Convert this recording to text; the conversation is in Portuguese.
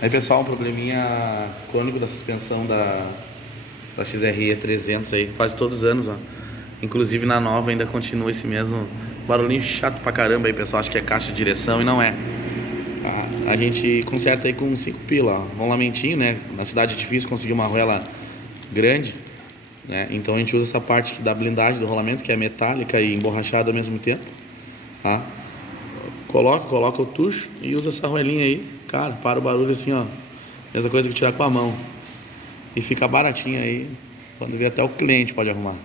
Aí pessoal, um probleminha crônico da suspensão da XRE 300 aí, quase todos os anos, ó. Inclusive na nova ainda continua esse mesmo barulhinho chato pra caramba aí, pessoal. Acho que é caixa de direção e não é. A gente conserta aí com 5 pila, ó. Rolamentinho, né? Na cidade é difícil conseguir uma arruela grande, né? Então a gente usa essa parte da blindagem do rolamento, que é metálica e emborrachada ao mesmo tempo, tá? Coloca o tucho e usa essa arruelinha aí, cara, para o barulho assim, ó. Mesma coisa que tirar com a mão. E fica baratinho aí. Quando vier até o cliente pode arrumar.